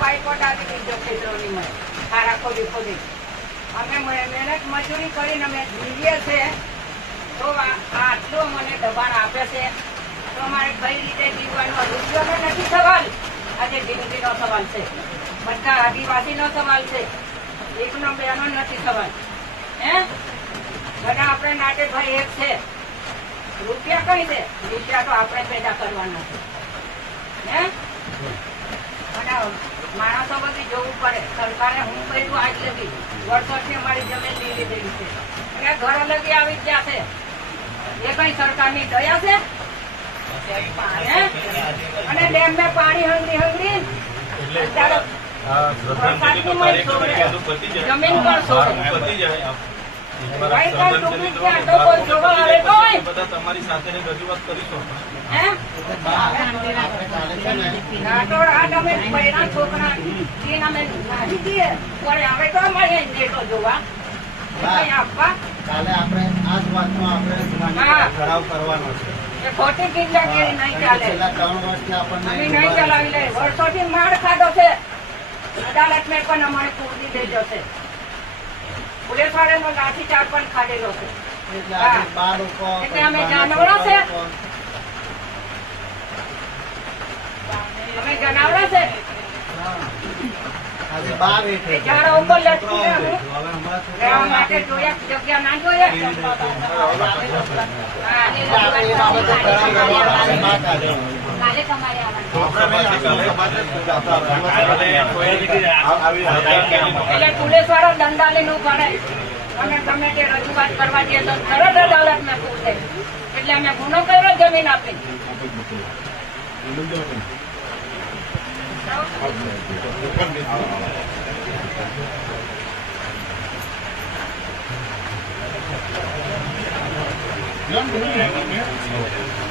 પાઇપો ડાલી દીધો ખેતરોની મેં ખારા ખોદી ખોદી. અમે મહેનત મજૂરી કરીને અમે જીવીએ છે તો આટલું મને દબાણ આપે છે. તો અમારે કઈ રીતે જીવવાનો રૂપિયોનો નથી સવાલ? આજે જિંદગીનો સવાલ છે. બધા આદિવાસીનો સવાલ છે. એકનો બેનો નથી સવાલ. હે? બધા આપણે નાટે ભાઈ એક છે. રૂપિયા કઈ દે? રૂપિયા તો આપણે પેદા કરવાના છે. હે અને માણસો બધી જોવું પડે સરકારે હું કર્યું આજ લગી વર્ષોથી અમારી જમીન લીલી દેવી છે. અને ઘર લગી આવી ગયા છે. એ કઈ સરકારની દયા છે? અને ડેમ ને પાણી હંગરી હંગરી. જમીન પર તમારી સાથે રજૂઆત કરીશું. હે નાટોડ આ તમે પૈણા છોકરા ઈન અમે નાખી દઈએ પણ હવે તો અમારે નેટો જોવા. આપવા? કાલે આપણે આ જ વાતનો આપણે. ઠરાવ કરવાનો છે. એ ખોટી કિલ્લાગીરી નહીં ચાલે. છેલ્લા ત્રણ વર્ષથી આપણને અમે નહીં ચલાવી લે વર્ષોથી માર ખાધો છે. અદાલત ને પણ અમારે પૂરી દેજો છે પોલીસ વાળાનો લાઠી ચાર પણ ખાડેલો છે. એટલે અમે જાનવરો છે? અમે જનાવરા છે આજે બાર હેઠે એ ઝાડા ઉપર લટકી રહે હું. હવે હમણાં રહેવા માટે જોયા જગ્યા ના જોઈએ હા, એ એટલે આપણે એ બાબતે ઠરાવ કરવાનો છે ના કાઢે. કાલે તમારે આવવાનું એટલે પોલીસ વાળો દંડા લઈને રહે અને તમે તે રજૂઆત કરવા જઈએ તો તરત અદાલત ને પૂછે. એટલે અમે ગુનો કર્યો જમીન આપી. 이런 분이 내가 왜?